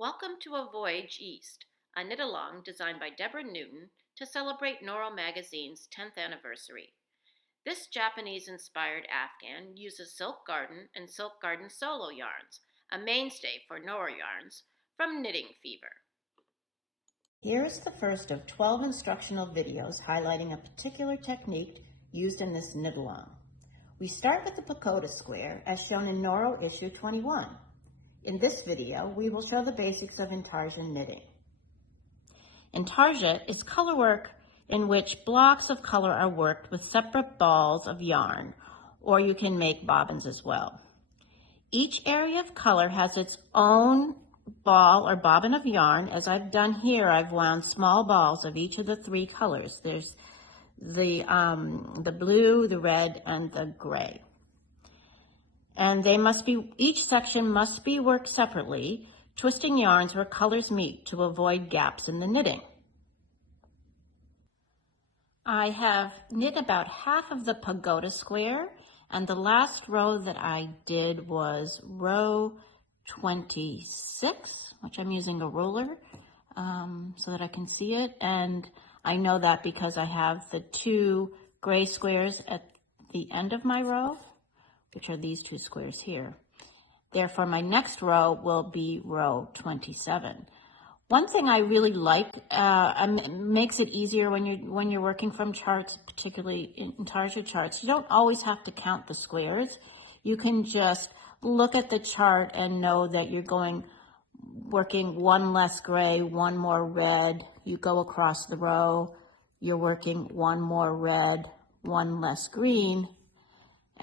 Welcome to a Voyage East, a knit-along designed by Deborah Newton to celebrate Noro Magazine's 10th anniversary. This Japanese-inspired Afghan uses silk garden and silk garden solo yarns, a mainstay for Noro yarns, from Knitting Fever. Here is the first of 12 instructional videos highlighting a particular technique used in this knit-along. We start with the pagoda square as shown in Noro issue 21. In this video, we will show the basics of Intarsia knitting. Intarsia is color work in which blocks of color are worked with separate balls of yarn, or you can make bobbins as well. Each area of color has its own ball or bobbin of yarn. As I've done here, I've wound small balls of each of the three colors. There's the blue, the red, and the gray. And each section must be worked separately, twisting yarns where colors meet to avoid gaps in the knitting. I have knit about half of the pagoda square, and the last row that I did was row 26, which I'm using a ruler so that I can see it. And I know that because I have the two gray squares at the end of my row, which are these two squares here. Therefore, my next row will be row 27. One thing I really like, makes it easier when you're working from charts, particularly in Intarsia charts. You don't always have to count the squares. You can just look at the chart and know that you're working one less gray, one more red. You go across the row, you're working one more red, one less green.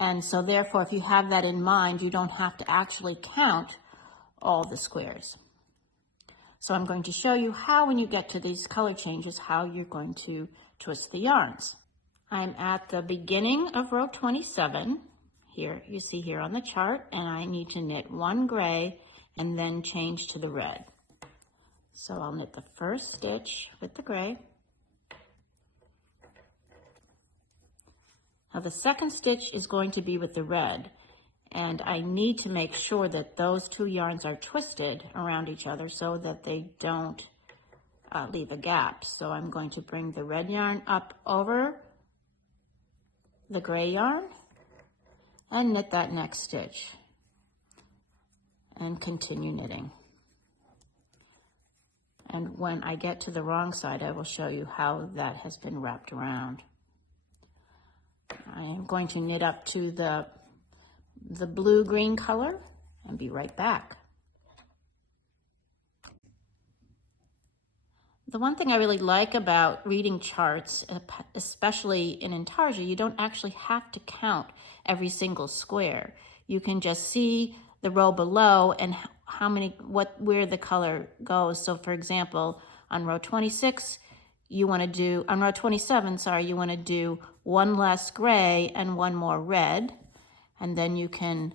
And so therefore, if you have that in mind, you don't have to actually count all the squares. So I'm going to show you how, when you get to these color changes, how you're going to twist the yarns. I'm at the beginning of row 27. Here, you see here on the chart, and I need to knit one gray and then change to the red. So I'll knit the first stitch with the gray. Now the second stitch is going to be with the red, and I need to make sure that those two yarns are twisted around each other so that they don't leave a gap. So I'm going to bring the red yarn up over the gray yarn and knit that next stitch and continue knitting. And when I get to the wrong side, I will show you how that has been wrapped around. I am going to knit up to the blue-green color and be right back. The one thing I really like about reading charts, especially in Intarsia, you don't actually have to count every single square. You can just see the row below and where the color goes. So for example, on row 26, on row 27, you want to do one less gray and one more red. And then you can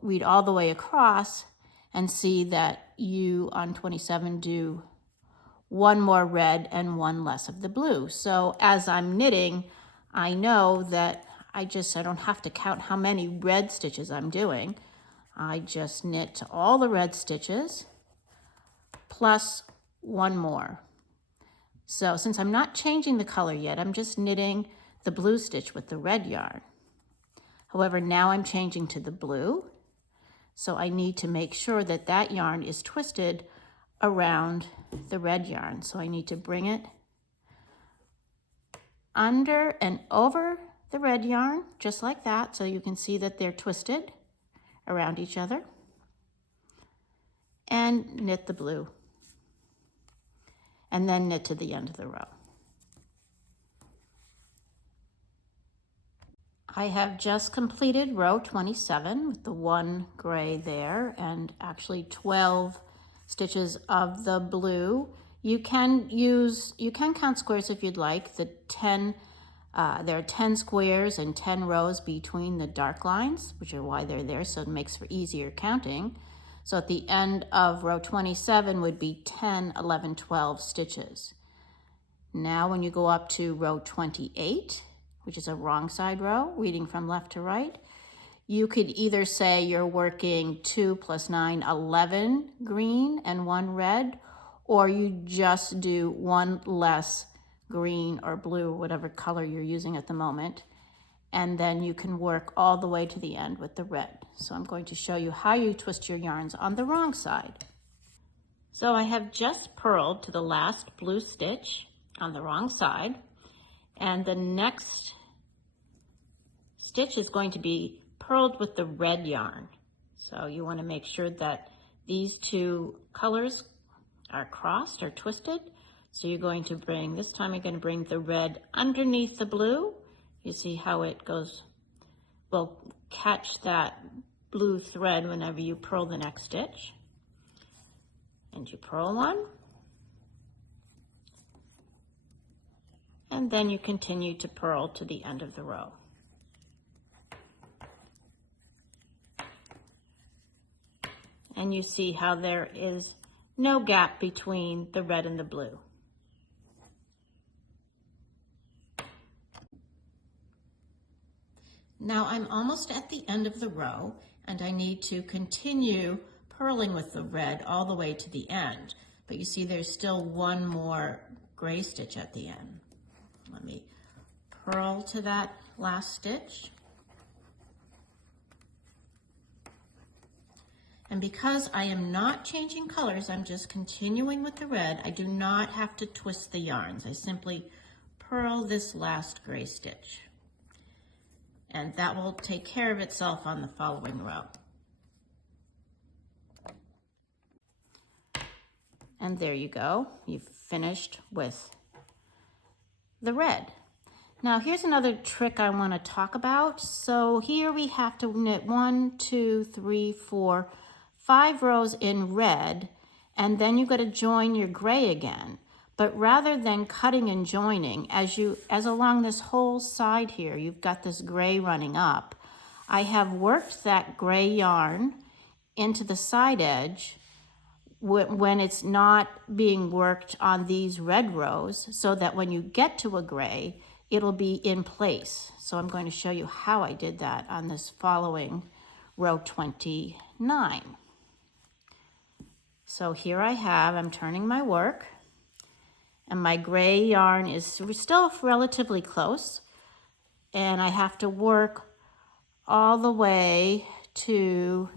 read all the way across and see that you, on 27, do one more red and one less of the blue. So as I'm knitting, I know that I don't have to count how many red stitches I'm doing. I just knit to all the red stitches plus one more. So since I'm not changing the color yet, I'm just knitting the blue stitch with the red yarn. However, now I'm changing to the blue, so I need to make sure that that yarn is twisted around the red yarn. So I need to bring it under and over the red yarn, just like that, so you can see that they're twisted around each other, and knit the blue, and then knit to the end of the row. I have just completed row 27 with the one gray there and actually 12 stitches of the blue. You can count squares if you'd like. There are 10 squares and 10 rows between the dark lines, which are why they're there, so it makes for easier counting. So at the end of row 27 would be 10, 11, 12 stitches. Now when you go up to row 28, which is a wrong side row, reading from left to right, you could either say you're working 2 plus 9, 11 green and 1 red, or you just do 1 less green or blue, whatever color you're using at the moment. And then you can work all the way to the end with the red. So I'm going to show you how you twist your yarns on the wrong side. So I have just purled to the last blue stitch on the wrong side, and the next stitch is going to be purled with the red yarn. So you want to make sure that these two colors are crossed or twisted. So you're going to bring, this time you're going to bring the red underneath the blue. You see how it goes, will catch that blue thread whenever you purl the next stitch. And you purl one. And then you continue to purl to the end of the row. And you see how there is no gap between the red and the blue. Now I'm almost at the end of the row, and I need to continue purling with the red all the way to the end. But you see there's still one more gray stitch at the end. Let me purl to that last stitch. And because I am not changing colors, I'm just continuing with the red, I do not have to twist the yarns. I simply purl this last gray stitch. And that will take care of itself on the following row. And there you go. You've finished with the red. Now here's another trick I want to talk about. So here we have to knit 1, 2, 3, 4, 5 rows in red, and then you got to join your gray again. But rather than cutting and joining, as along this whole side here, you've got this gray running up, I have worked that gray yarn into the side edge when it's not being worked on these red rows, so that when you get to a gray, it'll be in place. So I'm going to show you how I did that on this following row 29. So here I'm turning my work, and my gray yarn is still relatively close, and I have to work all the way to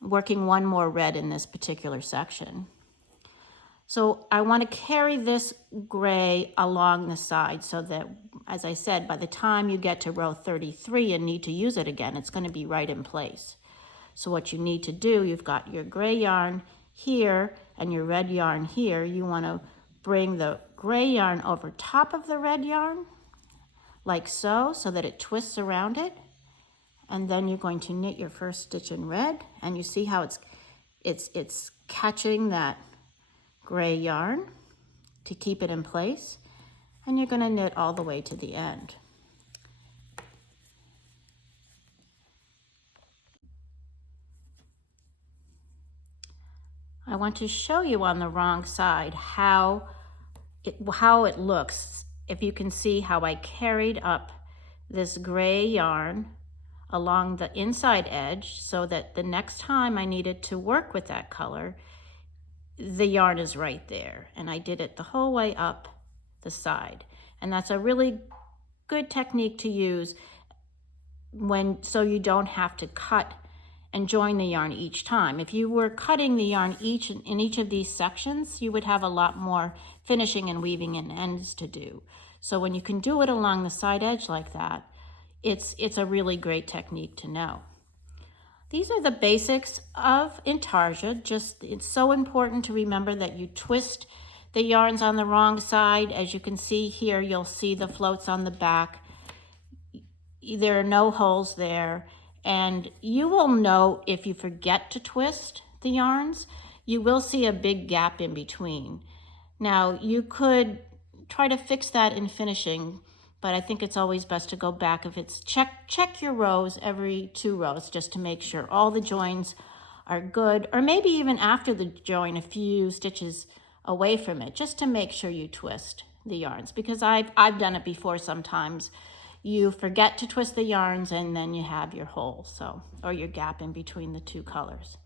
working one more red in this particular section. So I want to carry this gray along the side so that, as I said, by the time you get to row 33 and need to use it again, it's going to be right in place. So what you need to do, you've got your gray yarn here and your red yarn here. You want to bring the gray yarn over top of the red yarn, like so that it twists around it. And then you're going to knit your first stitch in red, and you see how it's catching that gray yarn to keep it in place, and you're going to knit all the way to the end. I want to show you on the wrong side how it looks. If you can see how I carried up this gray yarn along the inside edge so that the next time I needed to work with that color, the yarn is right there. And I did it the whole way up the side. And that's a really good technique to use so you don't have to cut and join the yarn each time. If you were cutting the yarn in each of these sections, you would have a lot more finishing and weaving and ends to do. So when you can do it along the side edge like that, it's a really great technique to know. These are the basics of Intarsia. It's so important to remember that you twist the yarns on the wrong side. As you can see here, you'll see the floats on the back. There are no holes there. And you will know if you forget to twist the yarns, you will see a big gap in between. Now, you could try to fix that in finishing, but I think it's always best to go back. If it's check your rows every 2 rows just to make sure all the joins are good, or maybe even after the join a few stitches away from it, just to make sure you twist the yarns, because I've done it before sometimes. you forget to twist the yarns and then you have your hole, so, or your gap in between the two colors.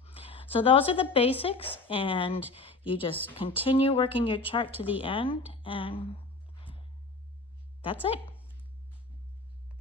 So those are the basics, and you just continue working your chart to the end, and that's it.